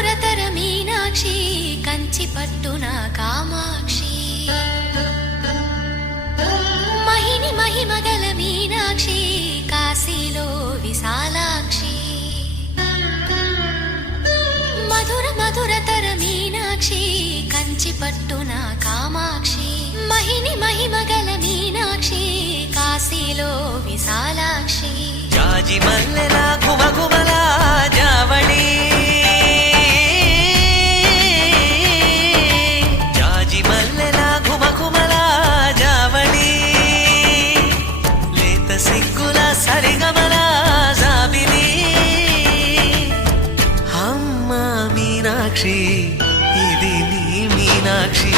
మధురతర మీనాక్షి కంచి పట్టున కామాక్షి మహిని మహిమగల మీనాక్షి కాశీలో విశాలాక్షి మధుర మధురతర మీనాక్షి కంచి పట్టున కామాక్షి మహిని మహిమగల మీనాక్షి కాశీలో విశాలాక్షి జాజి మల్లెల ఘుమఘుమల జావళి జాజి మల్లెల ఘుమఘుమల జావళి లేత సిగ్గుల సరిగమల జాబిలి అమ్మ మీనాక్షి ఇది నీ మీనాక్షి